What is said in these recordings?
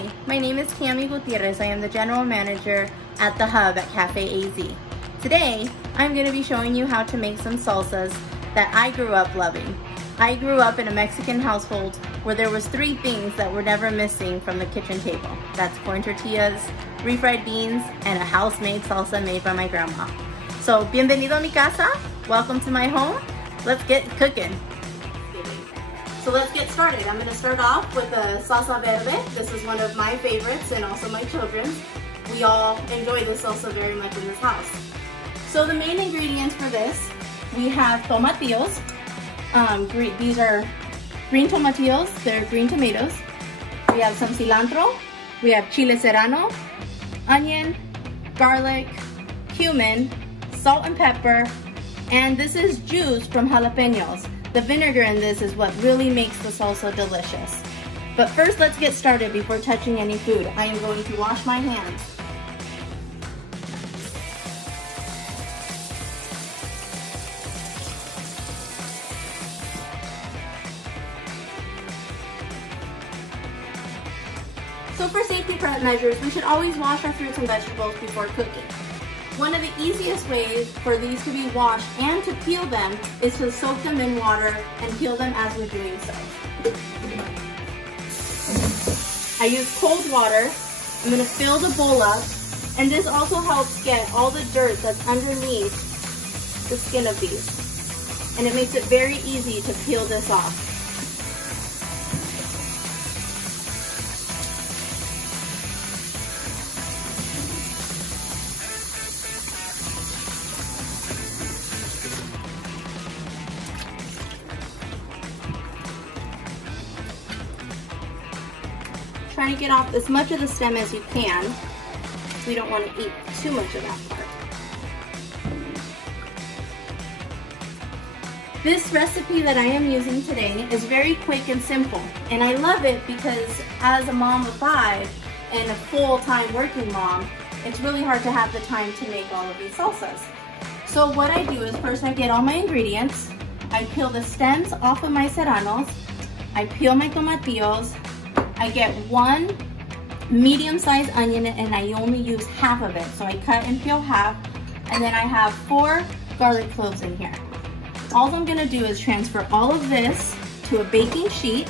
Hi, my name is Tami Gutierrez. I am the General Manager at The Hub at Cafe AZ. Today, I'm going to be showing you how to make some salsas that I grew up loving. I grew up in a Mexican household where there was three things that were never missing from the kitchen table. That's corn tortillas, refried beans, and a house-made salsa made by my grandma. So, bienvenido a mi casa. Welcome to my home. Let's get cooking. So let's get started. I'm going to start off with the salsa verde. This is one of my favorites and also my children's. We all enjoy this salsa very much in this house. So the main ingredients for this, we have tomatillos. These are green tomatillos. They're green tomatoes. We have some cilantro. We have chile serrano, onion, garlic, cumin, salt and pepper, and this is juice from jalapenos. The vinegar in this is what really makes the salsa delicious. But first, let's get started before touching any food. I am going to wash my hands. So for safety measures, we should always wash our fruits and vegetables before cooking. One of the easiest ways for these to be washed and to peel them is to soak them in water and peel them as we're doing so. I use cold water. I'm going to fill the bowl up, and this also helps get all the dirt that's underneath the skin of these. And it makes it very easy to peel this off. Try to get off as much of the stem as you can. We don't want to eat too much of that part. This recipe that I am using today is very quick and simple, and I love it because as a mom of 5 and a full-time working mom, it's really hard to have the time to make all of these salsas. So what I do is first I get all my ingredients, I peel the stems off of my serranos, I peel my tomatillos, I get one medium-sized onion and I only use half of it. So I cut and peel half, and then I have 4 garlic cloves in here. All I'm gonna do is transfer all of this to a baking sheet.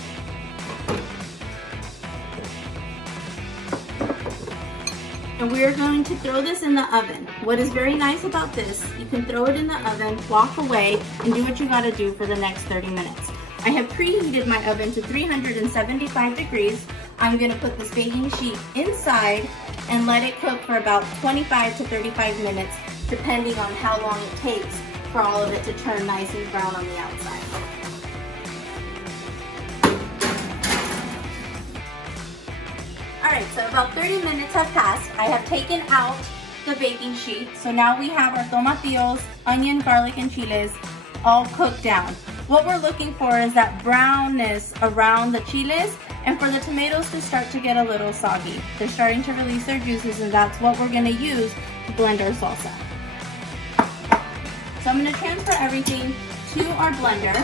And we're going to throw this in the oven. What is very nice about this, you can throw it in the oven, walk away, and do what you gotta do for the next 30 minutes. I have preheated my oven to 375 degrees. I'm gonna put this baking sheet inside and let it cook for about 25 to 35 minutes, depending on how long it takes for all of it to turn nice and brown on the outside. All right, so about 30 minutes have passed. I have taken out the baking sheet. So now we have our tomatillos, onion, garlic, and chiles all cooked down. What we're looking for is that brownness around the chiles and for the tomatoes to start to get a little soggy. They're starting to release their juices, and that's what we're gonna use to blend our salsa. So I'm gonna transfer everything to our blender.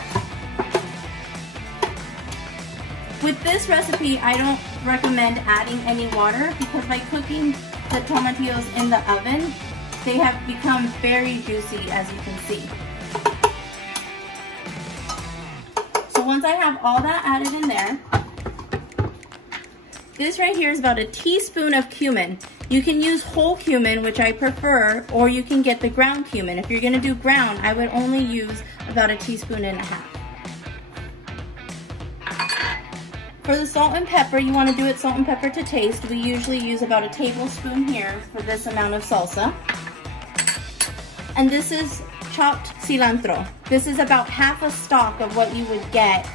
With this recipe, I don't recommend adding any water because by cooking the tomatillos in the oven, they have become very juicy, as you can see. Once I have all that added in there, this right here is about a teaspoon of cumin. You can use whole cumin, which I prefer, or you can get the ground cumin. If you're gonna do ground, I would only use about a teaspoon and a half. For the salt and pepper, you wanna do it salt and pepper to taste. We usually use about a tablespoon here for this amount of salsa. And this is chopped cilantro. This is about half a stalk of what you would get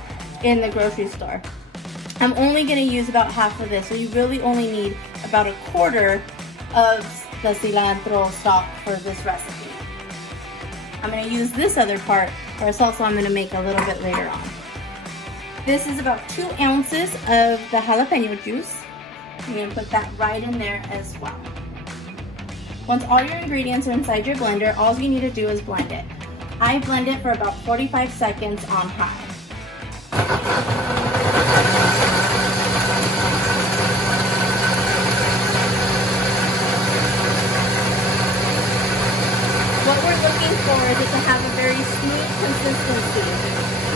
in the grocery store. I'm only gonna use about half of this, so you really only need about a quarter of the cilantro stalk for this recipe. I'm gonna use this other part for a salsa I'm gonna make a little bit later on. This is about 2 ounces of the jalapeno juice. I'm gonna put that right in there as well. Once all your ingredients are inside your blender, all you need to do is blend it. I blend it for about 45 seconds on high. for is it to have a very smooth consistency.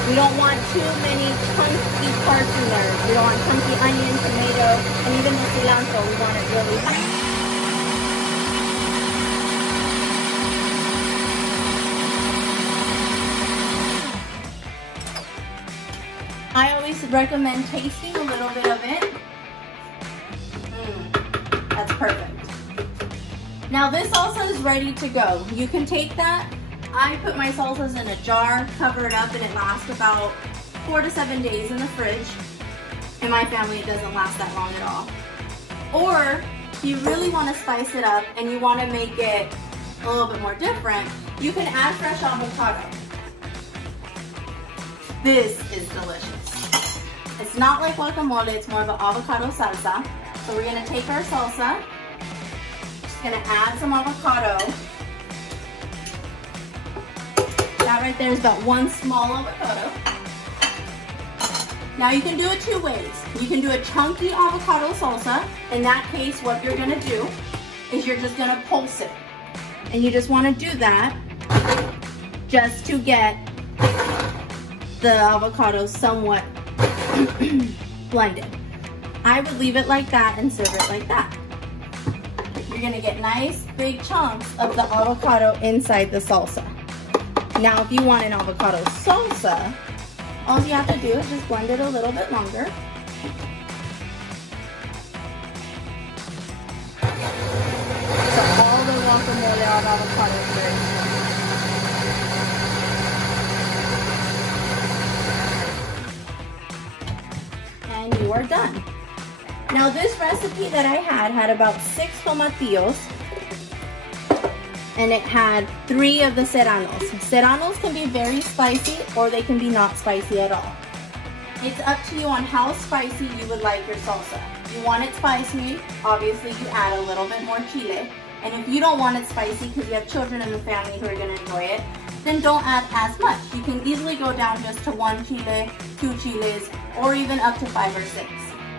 We don't want too many chunky parts in there. We don't want chunky onion, tomato, and even the cilantro. We want it really fine. I always recommend tasting a little bit of it. That's perfect. Now this salsa is ready to go. You can take that. I put my salsas in a jar, cover it up, and it lasts about 4 to 7 days in the fridge. In my family, it doesn't last that long at all. Or if you really want to spice it up and you want to make it a little bit more different, you can add fresh avocado. This is delicious. It's not like guacamole, it's more of an avocado salsa. So we're gonna take our salsa, just gonna add some avocado. That right there is about 1 small avocado. Now you can do it 2 ways. You can do a chunky avocado salsa. In that case, what you're gonna do is you're just gonna pulse it. And you just wanna do that just to get the avocado somewhat blended. I would leave it like that and serve it like that. You're gonna get nice big chunks of the avocado inside the salsa. Now if you want an avocado salsa, all you have to do is just blend it a little bit longer. So all the guacamole of avocado is very strong. And you are done. Now this recipe that I had about 6 tomatillos, and it had 3 of the serranos. Serranos can be very spicy or they can be not spicy at all. It's up to you on how spicy you would like your salsa. If you want it spicy, obviously you add a little bit more chile. And if you don't want it spicy because you have children in the family who are gonna enjoy it, then don't add as much. You can easily go down just to 1 chile, 2 chiles, or even up to 5 or 6.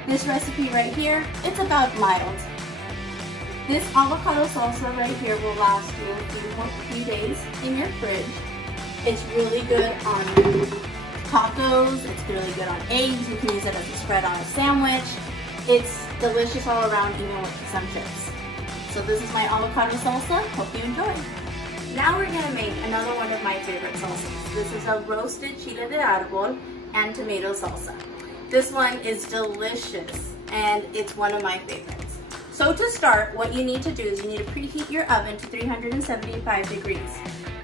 This recipe right here, it's about mild. This avocado salsa right here will last you a few days in your fridge. It's really good on tacos, it's really good on eggs, you can use it as a spread on a sandwich. It's delicious all around, even with some chips. So this is my avocado salsa, hope you enjoy. Now we're gonna make another one of my favorite salsas. This is a roasted chile de árbol and tomato salsa. This one is delicious and it's one of my favorites. So to start, what you need to do is you need to preheat your oven to 375 degrees.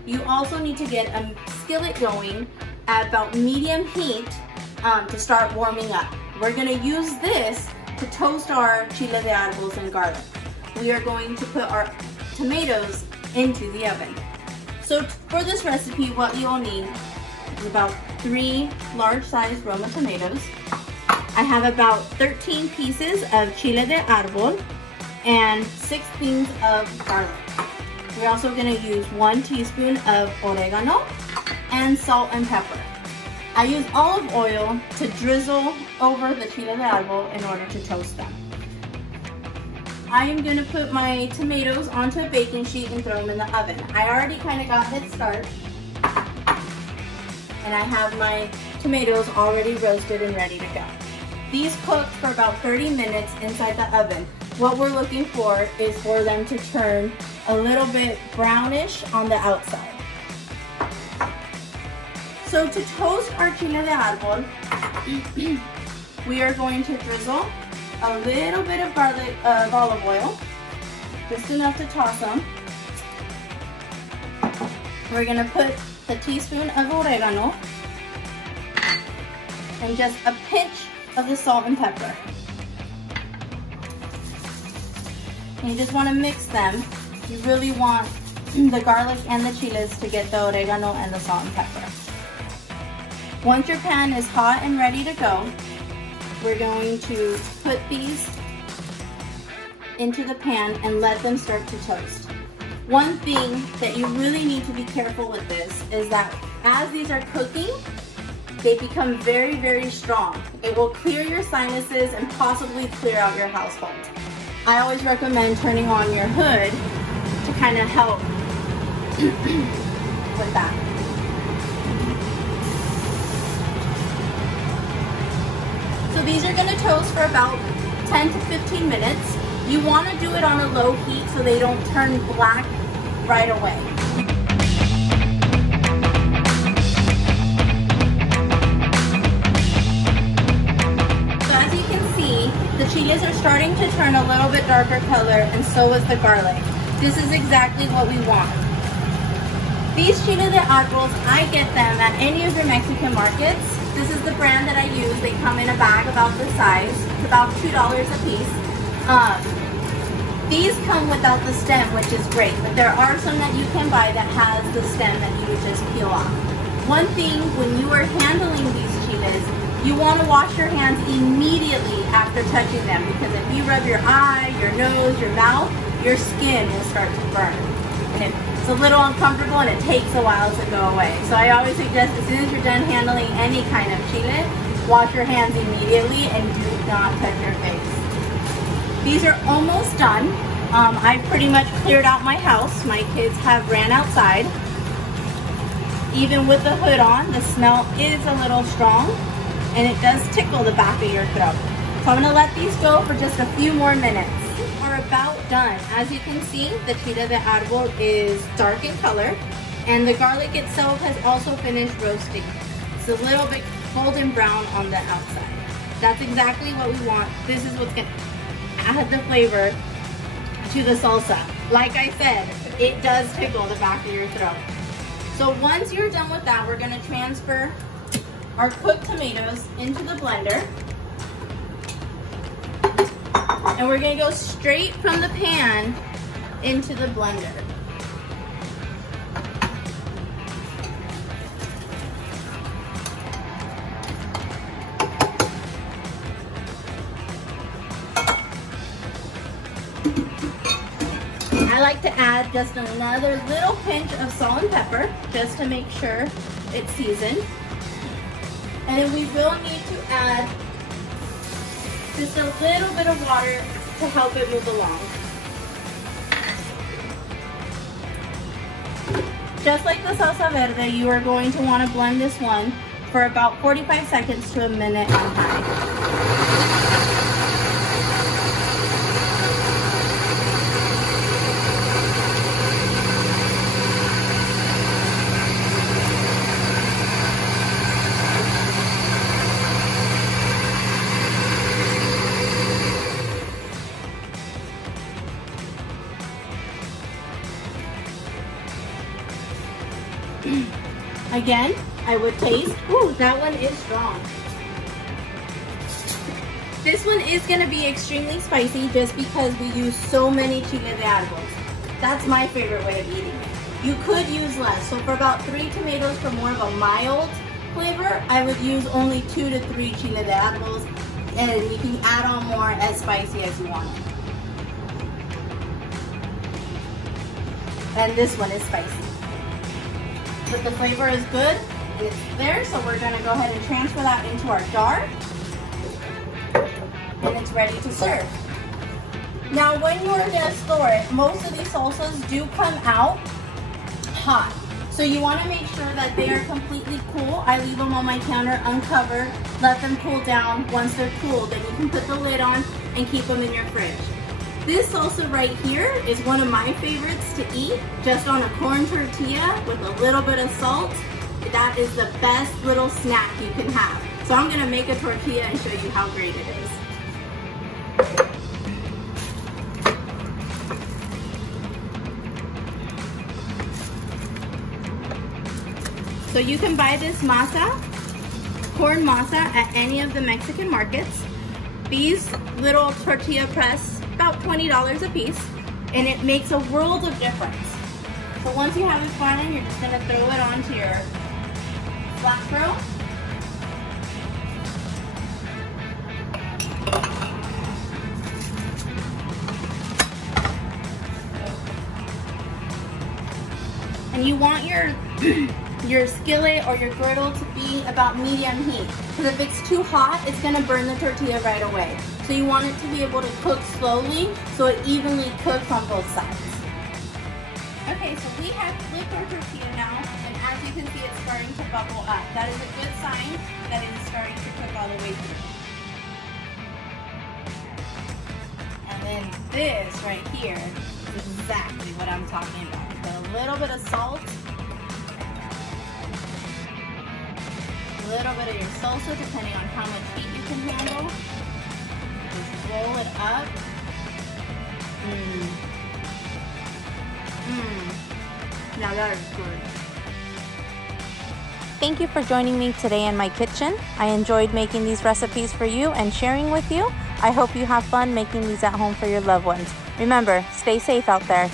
You also need to get a skillet going at about medium heat to start warming up. We're gonna use this to toast our chile de árboles and garlic. We are going to put our tomatoes into the oven. So for this recipe, what you'll need is about 3 large-sized Roma tomatoes. I have about 13 pieces of chile de árbol and 6 beans of garlic. We're also gonna use 1 teaspoon of oregano and salt and pepper. I use olive oil to drizzle over the chile de árbol in order to toast them. I am gonna put my tomatoes onto a baking sheet and throw them in the oven. I already kind of got head start, and I have my tomatoes already roasted and ready to go. These cook for about 30 minutes inside the oven. What we're looking for is for them to turn a little bit brownish on the outside. So to toast our chile de árbol, we are going to drizzle a little bit of olive oil, just enough to toss them. We're gonna put a teaspoon of oregano and just a pinch of the salt and pepper. And you just want to mix them. You really want the garlic and the chiles to get the oregano and the salt and pepper. Once your pan is hot and ready to go, we're going to put these into the pan and let them start to toast. One thing that you really need to be careful with this is that as these are cooking, they become very, very strong. It will clear your sinuses and possibly clear out your household. I always recommend turning on your hood to kind of help with that. So these are gonna toast for about 10 to 15 minutes. You wanna do it on a low heat so they don't turn black right away. So as you can see, the chiles are starting to turn a little bit darker color, and so is the garlic. This is exactly what we want. These chile de árboles, I get them at any of your Mexican markets. This is the brand that I use. They come in a bag about this size. It's about $2 a piece. These come without the stem, which is great, but there are some that you can buy that has the stem that you would just peel off. One thing, when you are handling these chiles, you want to wash your hands immediately after touching them, because if you rub your eye, your nose, your mouth, your skin will start to burn. And it's a little uncomfortable and it takes a while to go away. So I always suggest as soon as you're done handling any kind of chile, wash your hands immediately and do not touch your face. These are almost done. I've pretty much cleared out my house. My kids have ran outside. Even with the hood on, the smell is a little strong and it does tickle the back of your throat. So I'm gonna let these go for just a few more minutes. We're about done. As you can see, the chile de árbol is dark in color and the garlic itself has also finished roasting. It's a little bit golden brown on the outside. That's exactly what we want. This is what's gonna add the flavor to the salsa. Like I said, it does tickle the back of your throat. So once you're done with that, we're gonna transfer our cooked tomatoes into the blender. And we're gonna go straight from the pan into the blender. I like to add just another little pinch of salt and pepper just to make sure it's seasoned. And then we will need to add just a little bit of water to help it move along. Just like the salsa verde, you are going to want to blend this one for about 45 seconds to a minute on high. Again, I would taste, ooh, that one is strong. This one is gonna be extremely spicy just because we use so many chile de árboles. That's my favorite way of eating it. You could use less. So for about 3 tomatoes for more of a mild flavor, I would use only 2 to 3 chile de árboles, and you can add on more as spicy as you want it. And this one is spicy. But the flavor is good, and it's there, so we're gonna go ahead and transfer that into our jar, and it's ready to serve. Now when you're gonna store it, most of these salsas do come out hot. So you wanna make sure that they are completely cool. I leave them on my counter uncovered, let them cool down. Once they're cool, then you can put the lid on and keep them in your fridge. This salsa right here is one of my favorites to eat, just on a corn tortilla with a little bit of salt. That is the best little snack you can have. So I'm gonna make a tortilla and show you how great it is. So you can buy this masa, corn masa, at any of the Mexican markets. These little tortilla press, about $20 a piece, and it makes a world of difference. So once you have it fine, you're just gonna throw it onto your flat grill. And you want your skillet or your griddle to be about medium heat, because if it's too hot, it's gonna burn the tortilla right away. So you want it to be able to cook slowly so it evenly cooks on both sides. Okay, so we have flipped our tortilla now, and you can see, it's starting to bubble up. That is a good sign that it is starting to cook all the way through. And then this right here is exactly what I'm talking about. A little bit of salt, a little bit of your salsa, depending on how much heat you can handle. Just roll it up. Now that is good. Thank you for joining me today in my kitchen. I enjoyed making these recipes for you and sharing with you. I hope you have fun making these at home for your loved ones. Remember, stay safe out there.